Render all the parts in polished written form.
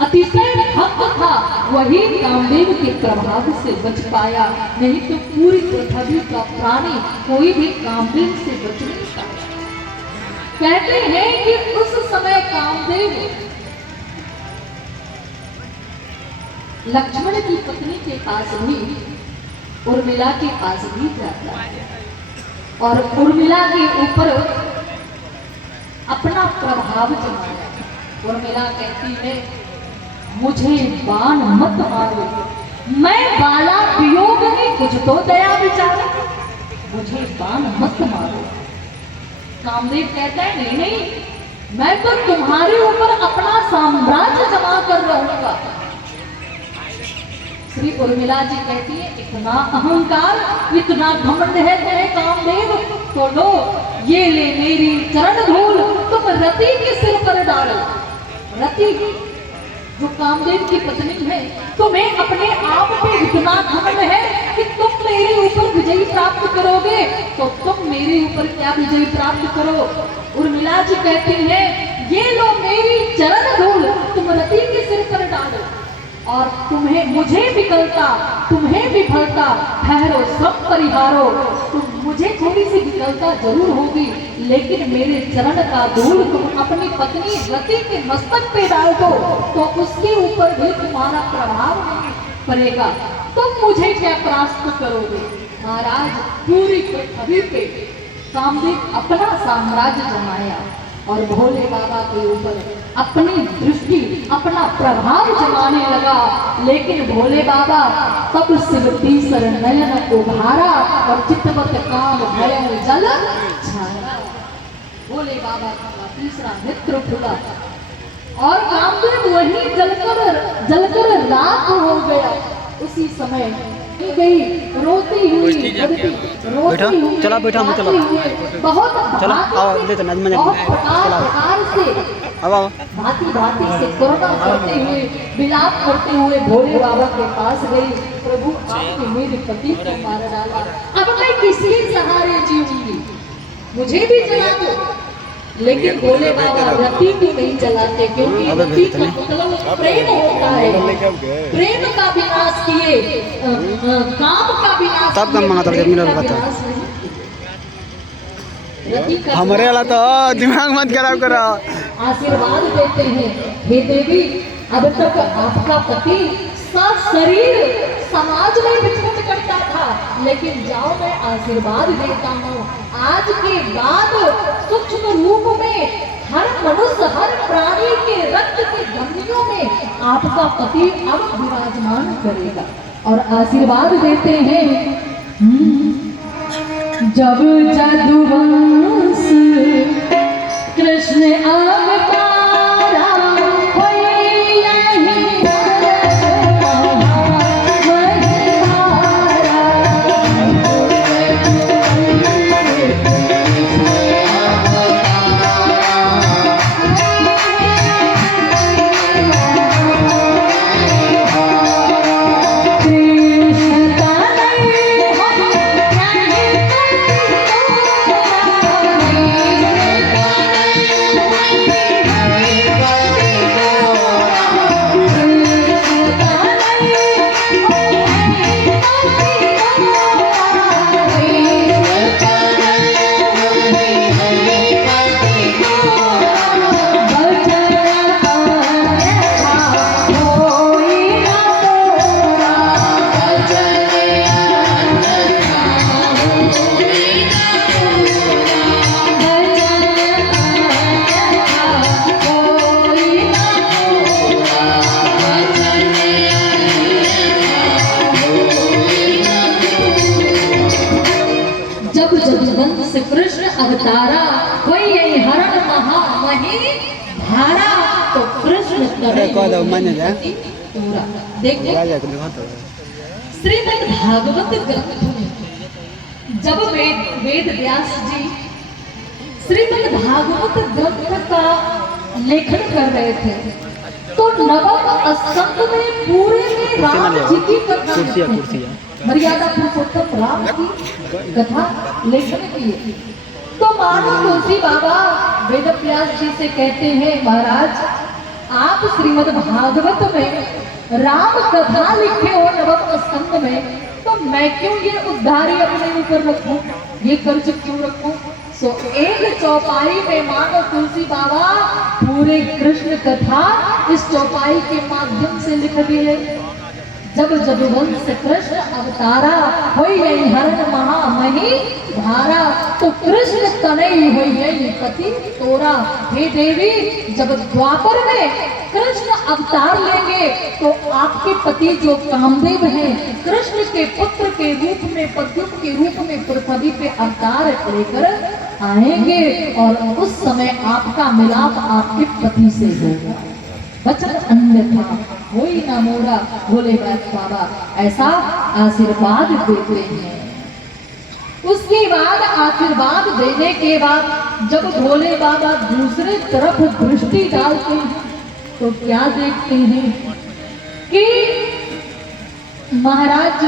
अतिशय भक्त था वही कामदेव के प्रभाव से बच पाया, नहीं तो पूरी पृथ्वी का प्राणी कोई भी कामदेव से बच नहीं पाया। कहते हैं कि उस समय कामदेव लक्ष्मण की पत्नी के पास भी, उर्मिला के पास भी जाता है और उर्मिला के ऊपर अपना प्रभाव जमाया। उर्मिला कहती है मुझे बाण मत मारो, मैं बाला वियोग में कुछ तो दया विचार, मुझे बाण मत मारो। कामदेव कहता है नहीं नहीं, मैं तो तुम्हारे ऊपर अपना साम्राज्य जमा कर रहूंगा। श्री उर्मिला जी कहती है इतना अहंकार, इतना घमंड है तुम्हें कामदेव, तो लो ये ले मेरी चरण धूल, तुम रति के सिर पर डालो। रति जो कामदेव की पत्नी है, तुम्हें अपने आप पे इतना घमंड है कि तुम मेरे ऊपर विजय प्राप्त करोगे, तो तुम मेरे ऊपर क्या विजय प्राप्त करो। उर्मिला जी कहती है ये लो मेरी चरण धूल, तुम रति के सिर पर डालो और तुम्हें मुझे विकलता तुम्हें विफलता, ठहरो सब परिहारो। तुम मुझे थोड़ी सी विकलता जरूर होगी, लेकिन मेरे चरण का धूल तुम अपनी पत्नी रति के मस्तक पे डाल दो तो उसके ऊपर भी तुम्हारा प्रभाव नहीं पड़ेगा, तुम मुझे क्या परास्त करोगे। महाराज पूरी पृथ्वी पे कामदेव अपना साम्राज्य जमाया और भोले बाबा के ऊपर अपनी दृष्टि अपना प्रभाव जमाने लगा, लेकिन भोले बाबा तब शिव तीसर नयन उभारा और चितवत काम भयं जल छाया। भोले बाबा का तीसरा नेत्र खुला और कामदेव वही जलकर राख हो गया। उसी समय गई रोती हुई चला बैठा बहुत चला प्रकार से भांति भांति से करुणा करते हुए विलाप करते हुए भोले बाबा के पास गई। प्रभु आपने मेरे पति को मार डाला, अब मैं किसके सहारे जीऊंगी, मुझे भी जला दो। लेकिन भोले बाबा रति को नहीं जलाते, क्योंकि रति का मतलब प्रेम होता है। प्रेम का विनाश किए काम का विनाश सब काम मांगा हमारे वाला तो दिमाग मत खराब करो। आशीर्वाद देते हैं हे देवी, अब तक आपका पति शरीर समाज में विचरण करता था, लेकिन जाओ मैं आशीर्वाद देता हूँ, आज के बाद सूक्ष्म रूप में हर मनुष्य हर प्राणी के रक्त की धमनियों में आपका पति अब विराजमान करेगा। और आशीर्वाद देते हैं जब जदुवंश कृष्ण अवतारा कृष्ण अवतारा कोई यही हरण महामही धारा, तो कृष्ण पूरा देखो श्रीमद् भागवत ग्रंथ में जब वेद व्यास जी श्रीमद् भागवत ग्रंथ का लेखन कर रहे थे, तो नवम स्कंद में पूरे में राम जी की कथा, मर्यादा पुरुषोत्तम राम की कथा लेखन की। तो मानो तुलसी बाबा वेद व्यास जी से कहते हैं महाराज आप श्रीमद् भागवत में राम कथा लिखे हो नवम स्कंद में, तो मैं क्यों ये उद्धारी अपने ऊपर रखूं, ये कर्ज क्यों रखूं? सो एक चौपाई में मानो तुलसी बाबा पूरे कृष्ण कथा इस चौपाई के माध्यम से लिख दिए। जब जब वंश कृष्ण अवतारा होई यही हरण महामही धारा, तो कृष्ण तनय होई यही पति तोरा। हे देवी, जब द्वापर में कृष्ण अवतार लेंगे तो आपके पति जो कामदेव हैं, कृष्ण के पुत्र के रूप में, प्रद्युम्न के रूप में पृथ्वी पे अवतार लेकर आएंगे और उस समय आपका मिलाप आपके पति से होगा। वचन अन्यथा होई ना मोरा, भोलेनाथ बाबा ऐसा आशीर्वाद देते हैं। उसके बाद आशीर्वाद देने के बाद जब भोले बाबा दूसरे तरफ दृष्टि डालते हैं तो क्या देखते हैं कि महाराज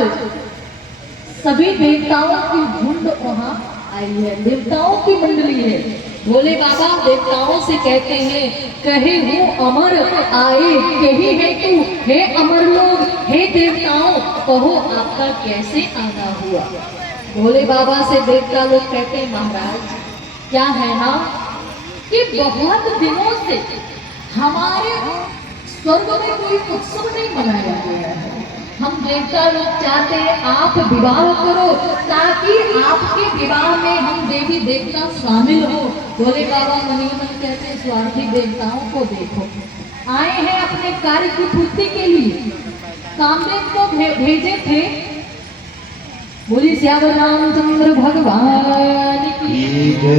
सभी देवताओं की झुंड वहां आई है, देवताओं की मंडली है। भोले बाबा देवताओं से कहते हैं, कहे हूँ अमर आए कही है तू, हे अमर लोग, हे देवताओं, कहो आपका कैसे आना हुआ। भोले बाबा से देवता लोग कहते हैं, महाराज क्या है ना कि बहुत दिनों से हमारे स्वर्ग में कोई उत्सव नहीं मनाया गया है। हम देवता लोग चाहते हैं आप विवाह करो ताकि आपके विवाह में हम देवी देवता शामिल हो। भोले बाबा मनी मन कहते हैं, स्वार्थी देवताओं को देखो, आए हैं अपने कार्य की पूर्ति के लिए। कामदेव को भेजे थे, बोली श्यावर रामचंद्र भगवान की,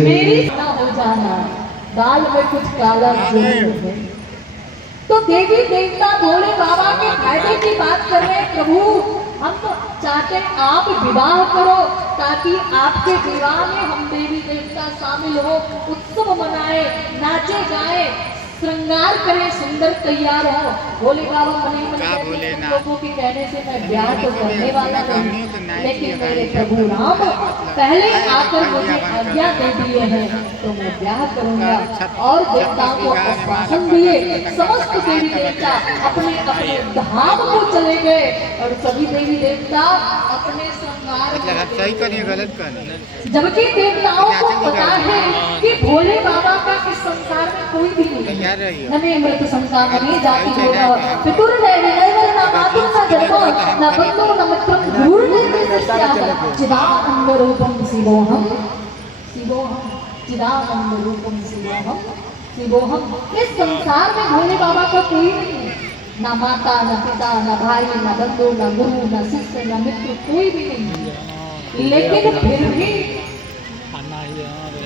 मेरी हो जाना, बाल में कुछ काला जरूर है। तो देवी देवता भोले बाबा के फायदे की बात कर रहे हैं, प्रभु हम तो चाहते हैं आप विवाह करो ताकि आपके विवाह में हम देवी देवता शामिल हो, उत्सव मनाए, नाचे गाए, श्रृंगार करें, सुंदर तैयार हो। भोले बाबा मनी मन लोगों के कहने से मैं ब्याह तो करने वाला नहीं, लेकिन मेरे प्रभु राम पहले आकर मुझे आज्ञा दे दिए हैं तो मैं ब्याह करूंगा। और देवताओं को आश्वासन दिए, समस्त देवी देवता अपने अपने धाम को चले गए और सभी देवी देवता अपने श्रृंगार, जबकि देवताओं को पता है कि भोले बाबा का इस संसार में कोई भी नहीं, नमे मृत संसार में जाति होगा, पितुर नैवर ना मातुर ना जन्म ना बंधु ना मित्रम गुरुर निर्देश्याम चिदानंद रूपम शिवोहम, शिवोहम चिदानंद रूपम शिवोहम, शिवोहम। इस संसार में भोले बाबा का कोई नहीं, ना माता ना पिता ना भाई ना बंधु ना गुरु ना शिष्य ना मित्र, कोई भी नहीं। लेकिन फिर भी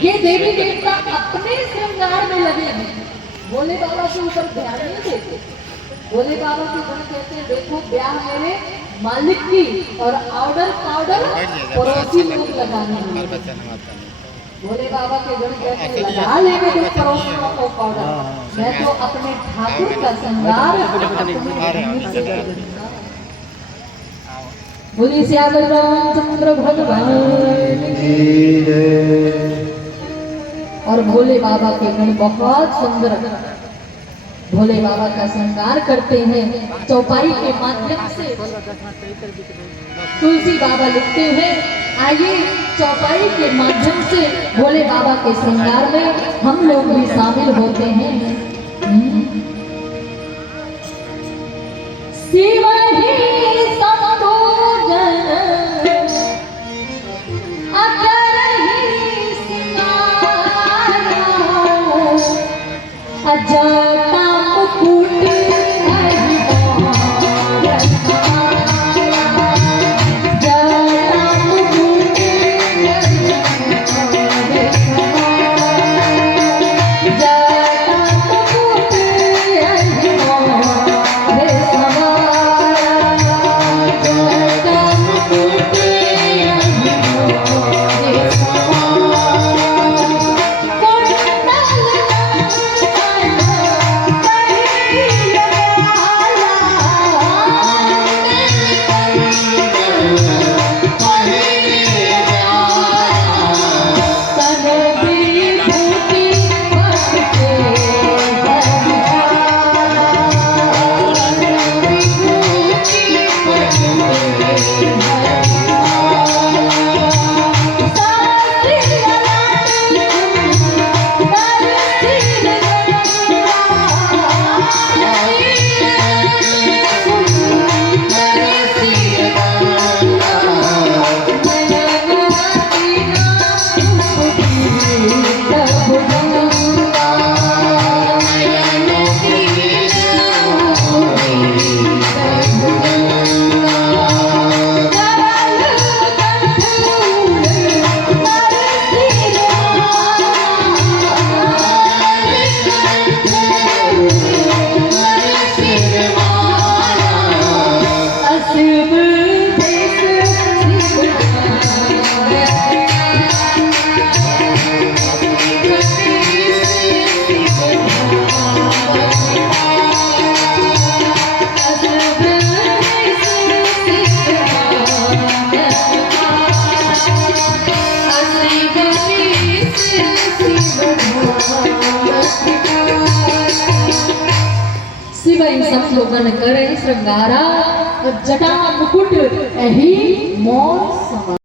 ये देवी देवता अपने श्रृंगार में लगे हैं, भोले बाबा के ऊपर ध्यान नहीं देते। भोले बाबा के गुण कहते हैं, देखो ब्याह मेरे मालिक की और ऑर्डर पाउडर पड़ोसी लोग लगाने हैं। भोले बाबा के गुण कहते हैं, लगा लेने दो पड़ोसियों को पाउडर, मैं तो अपने ठाकुर का श्रृंगार। बोली श्यावर रामचंद्र भगवान की जय। और भोले बाबा के गण बहुत सुंदर भोले बाबा का श्रृंगार करते हैं चौपाई के माध्यम से। तुलसी बाबा लिखते हैं, आइए चौपाई के माध्यम से भोले बाबा के श्रृंगार में हम लोग भी शामिल होते हैं। शिव ही सबको जन अजता मुकुट गई सब लोगन करे श्रृंगारा, जटा मुकुट एही मोर समा